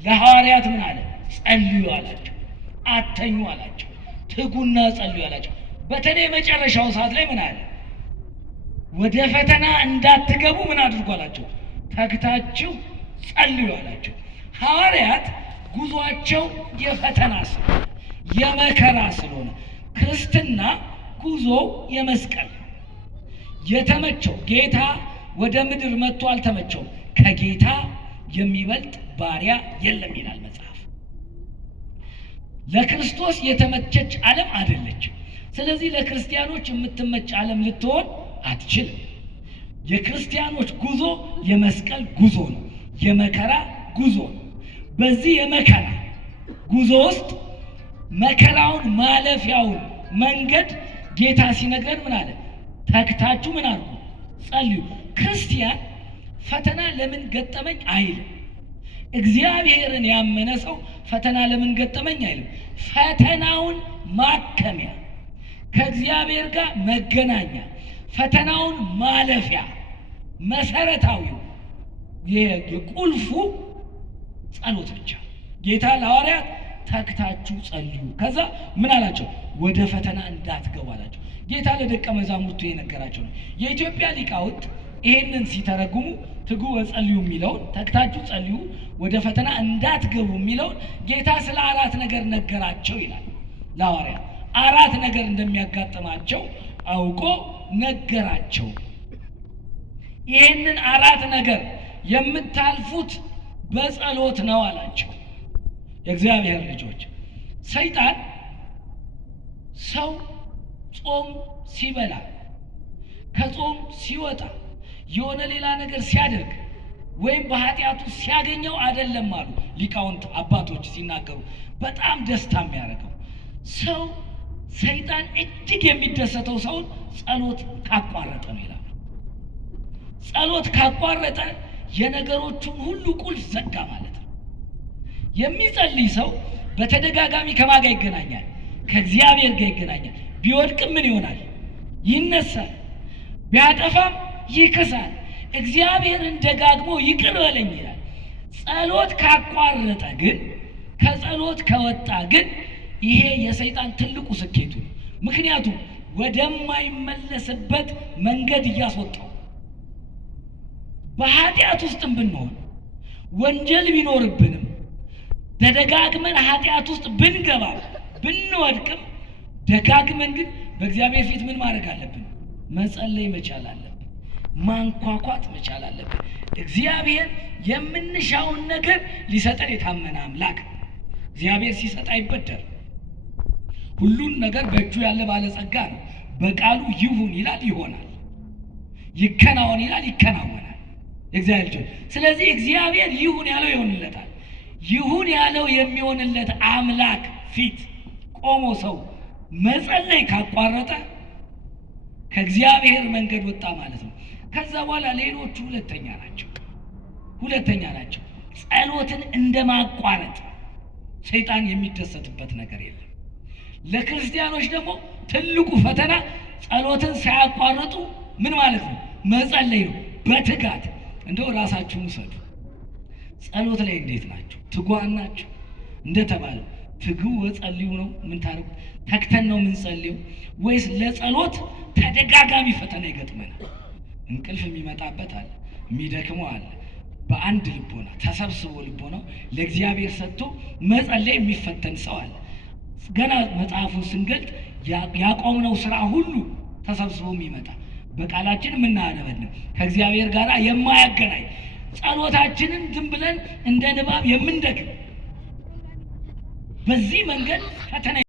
ለሐዋርያት ምን አለ? ጸልዩ አላቸው። አተኙ አላቸው። ትጉና ጸልዩ አላቸው። በተለይ መጨረሻው ሰዓት ላይ ምን አለ? ወደ ፈተና እንዳትገቡ ምን አድርጉ አላቸው? ተግታችሁ ጸልዩ አላቸው። ሐዋርያት ጉዟቸው የፈተና ስለሆነ የመከራ ስለሆነ ክርስትና ጉዞው የመስቀል የተመቸው ጌታ ወደ ምድር መጥቶ አልተመቸውም። ከጌታ የሚበልጥ ባሪያ የለም ይላል መጽሐፍ። ለክርስቶስ የተመቸች ዓለም አይደለችም። ስለዚህ ለክርስቲያኖች የምትመች ዓለም ልትሆን አትችልም። የክርስቲያኖች ጉዞ የመስቀል ጉዞ ነው፣ የመከራ ጉዞ ነው። በዚህ የመከራ ጉዞ ውስጥ መከራውን ማለፊያውን መንገድ ጌታ ሲነግረን ምን አለ? ተግታችሁ ምን አድርጉ? ጸልዩ። ክርስቲያን ፈተና ለምን ገጠመኝ አይልም። እግዚአብሔርን ያመነ ሰው ፈተና ለምን ገጠመኝ አይልም። ፈተናውን ማከሚያ፣ ከእግዚአብሔር ጋር መገናኛ፣ ፈተናውን ማለፊያ መሰረታዊው የቁልፉ ጸሎት ብቻ። ጌታ ለሐዋርያት ተግታችሁ ጸልዩ፣ ከዛ ምን አላቸው? ወደ ፈተና እንዳትገቡ አላቸው። ጌታ ለደቀ መዛሙርቱ የነገራቸው ነው። የኢትዮጵያ ሊቃውንት ይሄንን ሲተረጉሙ ትጉ ወጸልዩ የሚለውን ተግታችሁ ጸልዩ ወደ ፈተና እንዳትገቡ የሚለውን ጌታ ስለ 4 ነገር ነገራቸው ይላል። ለሐዋርያት 4 ነገር እንደሚያጋጥማቸው አውቆ ነገራቸው። ይሄንን 4 ነገር የምታልፉት በጸሎት ነው አላቸው። የእግዚአብሔር ልጆች፣ ሰይጣን ሰው ጾም ሲበላ ከጾም ሲወጣ የሆነ ሌላ ነገር ሲያደርግ ወይም በኃጢአቱ ሲያገኘው አይደለም አሉ ሊቃውንት አባቶች ሲናገሩ። በጣም ደስታ የሚያደርገው ሰው ሰይጣን እጅግ የሚደሰተው ሰውን ጸሎት ካቋረጠ ነው ይላሉ። ጸሎት ካቋረጠ የነገሮቹን ሁሉ ቁልፍ ዘጋ ማለት ነው። የሚጸልይ ሰው በተደጋጋሚ ከማን ጋር ይገናኛል? ከእግዚአብሔር ጋር ይገናኛል። ቢወድቅም ምን ይሆናል? ይነሳል። ቢያጠፋም ይክሳል። እግዚአብሔርን ደጋግሞ ይቅር በለኝ ይላል። ጸሎት ካቋረጠ ግን፣ ከጸሎት ከወጣ ግን ይሄ የሰይጣን ትልቁ ስኬቱ ነው። ምክንያቱም ወደማይመለስበት መንገድ እያስወጣው፣ በኃጢአት ውስጥም ብንሆን ወንጀል ቢኖርብንም ተደጋግመን ኃጢአት ውስጥ ብንገባ ብንወድቅም ደጋግመን ግን በእግዚአብሔር ፊት ምን ማድረግ አለብን? መጸለይ መቻል አለብን። ማንኳኳት መቻል አለብን። እግዚአብሔር የምንሻውን ነገር ሊሰጠን የታመነ አምላክ። እግዚአብሔር ሲሰጥ አይበደር። ሁሉን ነገር በእጁ ያለ ባለጸጋ ነው። በቃሉ ይሁን ይላል ይሆናል፣ ይከናወን ይላል ይከናወናል። እግዚአብሔር ልጅ። ስለዚህ እግዚአብሔር ይሁን ያለው ይሆንለታል። ይሁን ያለው የሚሆንለት አምላክ ፊት ቆሞ ሰው መጸለይ ካቋረጠ ከእግዚአብሔር መንገድ ወጣ ማለት ነው። ከዛ በኋላ ሌሎቹ ሁለተኛ ናቸው። ጸሎትን እንደማቋረጥ ሰይጣን የሚደሰትበት ነገር የለም። ለክርስቲያኖች ደግሞ ትልቁ ፈተና ጸሎትን ሳያቋርጡ ምን ማለት ነው? መጸለይ ነው በትጋት። እንደው ራሳችሁን ውሰዱ። ጸሎት ላይ እንዴት ናችሁ? ትጓን ናችሁ? እንደተባለው ትጉ ወጸልዩ ነው ምን ታደርጉት? ተክተን ነው ምን ጸልዩ? ወይስ ለጸሎት ተደጋጋሚ ፈተና ይገጥመናል? እንቅልፍ የሚመጣበት አለ፣ የሚደክመው አለ። በአንድ ልቦና ተሰብስቦ ልቦናው ለእግዚአብሔር ሰጥቶ መጸለይ የሚፈተን ሰው አለ። ገና መጽሐፉን ስንገልጥ ያቆምነው ስራ ሁሉ ተሰብስቦ የሚመጣ በቃላችን የምናነበንም ከእግዚአብሔር ጋር የማያገናኝ ጸሎታችንን ዝም ብለን እንደ ንባብ የምንደግም በዚህ መንገድ ፈተና